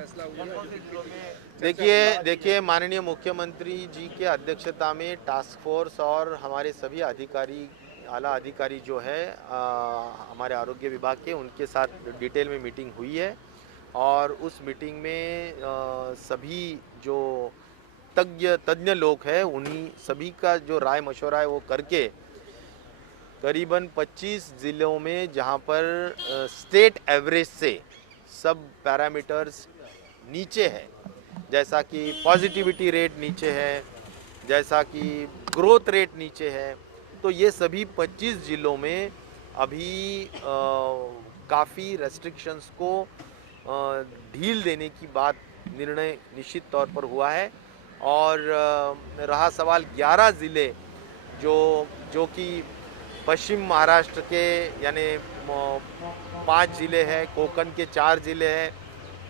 फैसला हुआ है? देखिए माननीय मुख्यमंत्री जी के अध्यक्षता में टास्क फोर्स और हमारे सभी अधिकारी, आला अधिकारी जो है हमारे आरोग्य विभाग के, उनके साथ डिटेल में मीटिंग हुई है। और उस मीटिंग में सभी जो तज्ञ लोग हैं उन्हीं सभी का जो राय मशवरा है वो करके करीबन 25 ज़िलों में जहां पर स्टेट एवरेज से सब पैरामीटर्स नीचे है, जैसा कि पॉजिटिविटी रेट नीचे है, जैसा कि ग्रोथ रेट नीचे है, तो ये सभी 25 ज़िलों में अभी काफ़ी रेस्ट्रिक्शंस को ढील देने की बात निर्णय निश्चित तौर पर हुआ है। और रहा सवाल 11 ज़िले जो कि पश्चिम महाराष्ट्र के यानी 5 ज़िले हैं, कोंकण के 4 ज़िले हैं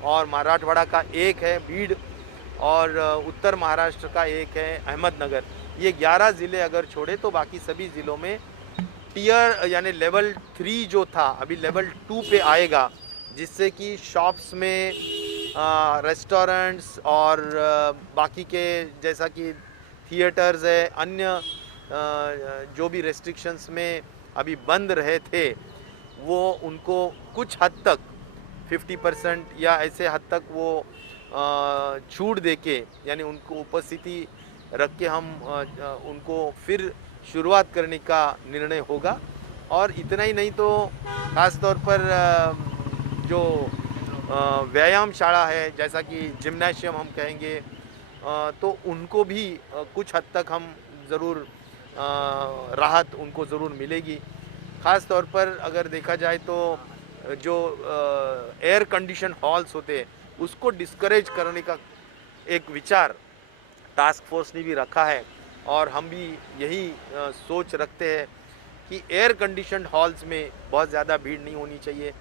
और मराठवाड़ा का एक है बीड, और उत्तर महाराष्ट्र का एक है अहमदनगर। ये 11 ज़िले अगर छोड़े तो बाकी सभी ज़िलों में टीयर यानी लेवल 3 जो था अभी लेवल 2 पे आएगा, जिससे कि शॉप्स में रेस्टोरेंट्स और बाकी के जैसा कि थिएटर्स है, अन्य जो भी रेस्ट्रिक्शंस में अभी बंद रहे थे वो उनको कुछ हद तक 50% या ऐसे हद तक वो छूट देके यानी उनको उपस्थिति रख के हम उनको फिर शुरुआत करने का निर्णय होगा। और इतना ही नहीं तो ख़ास तौर पर जो व्यायाम शाला है, जैसा कि जिम्नाशियम हम कहेंगे, तो उनको भी कुछ हद तक हम ज़रूर राहत उनको ज़रूर मिलेगी। ख़ास तौर पर अगर देखा जाए तो जो एयर कंडीशन हॉल्स होते हैं उसको डिस्करेज करने का एक विचार टास्क फोर्स ने भी रखा है, और हम भी यही सोच रखते हैं कि एयर कंडीशन हॉल्स में बहुत ज़्यादा भीड़ नहीं होनी चाहिए।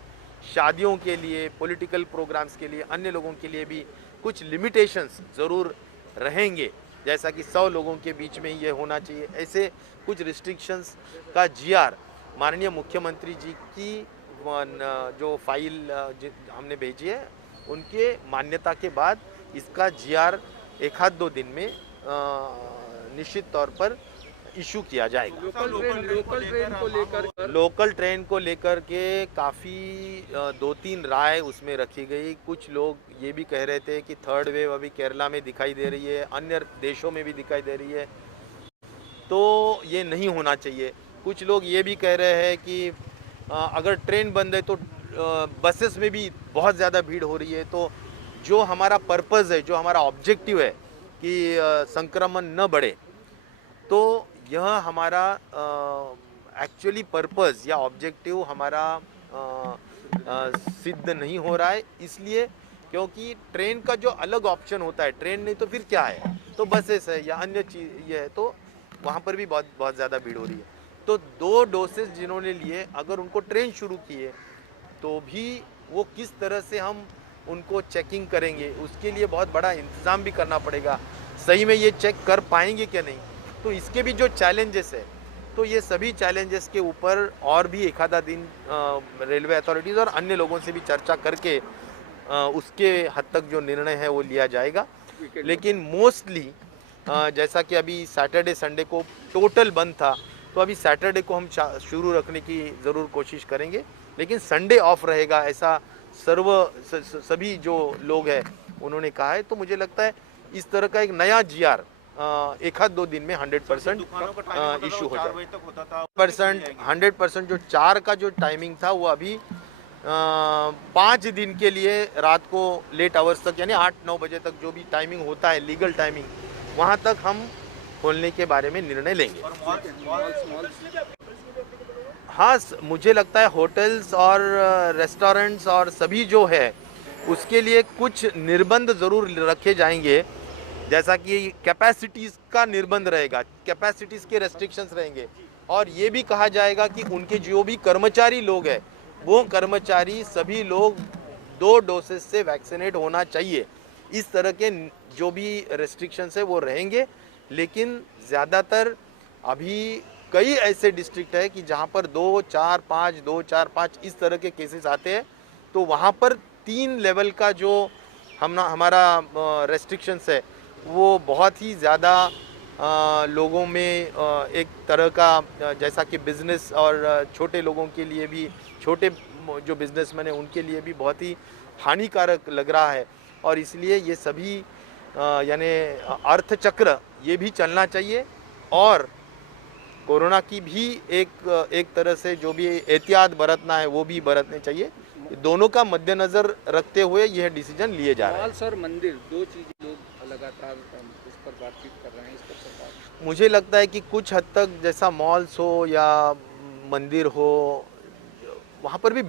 शादियों के लिए, पॉलिटिकल प्रोग्राम्स के लिए, अन्य लोगों के लिए भी कुछ लिमिटेशंस ज़रूर रहेंगे, जैसा कि 100 लोगों के बीच में ये होना चाहिए। ऐसे कुछ रिस्ट्रिक्शंस का जीआर माननीय मुख्यमंत्री जी की जो फाइल हमने भेजी है उनके मान्यता के बाद इसका जीआर एक आध 2 दिन में निश्चित तौर पर इशू किया जाएगा। लोकल ट्रेन को लेकर के काफ़ी 2-3 राय उसमें रखी गई। कुछ लोग ये भी कह रहे थे कि थर्ड वेव अभी केरला में दिखाई दे रही है, अन्य देशों में भी दिखाई दे रही है, तो ये नहीं होना चाहिए। कुछ लोग ये भी कह रहे हैं कि अगर ट्रेन बंद है तो बसेस में भी बहुत ज़्यादा भीड़ हो रही है, तो जो हमारा पर्पज़ है, जो हमारा ऑब्जेक्टिव है कि संक्रमण न बढ़े, तो यह हमारा एक्चुअली पर्पज़ या ऑब्जेक्टिव हमारा सिद्ध नहीं हो रहा है। इसलिए क्योंकि ट्रेन का जो अलग ऑप्शन होता है, ट्रेन नहीं तो फिर क्या है, तो बसेस है या अन्य चीज़ ये है, तो वहाँ पर भी बहुत ज़्यादा भीड़ हो रही है। तो 2 डोसेस जिन्होंने लिए अगर उनको ट्रेन शुरू किए तो भी वो किस तरह से हम उनको चेकिंग करेंगे, उसके लिए बहुत बड़ा इंतज़ाम भी करना पड़ेगा। सही में ये चेक कर पाएंगे क्या नहीं, तो इसके भी जो चैलेंजेस है, तो ये सभी चैलेंजेस के ऊपर और भी एक आधा दिन रेलवे अथॉरिटीज़ और अन्य लोगों से भी चर्चा करके उसके हद तक जो निर्णय है वो लिया जाएगा। लेकिन मोस्टली जैसा कि अभी सैटरडे संडे को टोटल बंद था, तो अभी सैटरडे को हम शुरू रखने की ज़रूर कोशिश करेंगे, लेकिन संडे ऑफ रहेगा ऐसा सभी जो लोग हैं उन्होंने कहा है। तो मुझे लगता है इस तरह का एक नया जीआर एक आध 2 दिन में 100% इशू हो जाए। 100% जो 4 का जो टाइमिंग था वो अभी 5 दिन के लिए रात को लेट आवर्स तक यानी 8-9 बजे तक जो भी टाइमिंग होता है लीगल टाइमिंग, वहाँ तक हम खोलने के बारे में निर्णय लेंगे। हाँ, मुझे लगता है होटल्स और रेस्टोरेंट्स और सभी जो है उसके लिए कुछ निर्बंध ज़रूर रखे जाएंगे, जैसा कि कैपेसिटीज़ का निर्बंध रहेगा, कैपेसिटीज़ के रेस्ट्रिक्शंस रहेंगे, और ये भी कहा जाएगा कि उनके जो भी कर्मचारी लोग हैं वो कर्मचारी सभी लोग 2 डोसेस से वैक्सीनेट होना चाहिए। इस तरह के जो भी रेस्ट्रिक्शंस है वो रहेंगे। लेकिन ज़्यादातर अभी कई ऐसे डिस्ट्रिक्ट है कि जहाँ पर 2-4-5 इस तरह के केसेस आते हैं, तो वहाँ पर 3 लेवल का जो हमारा रेस्ट्रिक्शंस है वो बहुत ही ज़्यादा लोगों में एक तरह का जैसा कि बिज़नेस और छोटे लोगों के लिए भी, छोटे जो बिजनेसमैन हैं उनके लिए भी बहुत ही हानिकारक लग रहा है। और इसलिए ये सभी यानी अर्थचक्र ये भी चलना चाहिए और कोरोना की भी एक तरह से जो भी एहतियात बरतना है वो भी बरतने चाहिए। दोनों का मद्देनज़र रखते हुए यह डिसीजन लिए जा रहे हैं। मॉल्स और मंदिर, दो चीज़ लोग लगातार इस पर बातचीत कर रहे हैं, इस पर सरकार, मुझे लगता है कि कुछ हद तक जैसा मॉल्स हो या मंदिर हो, वहाँ पर भी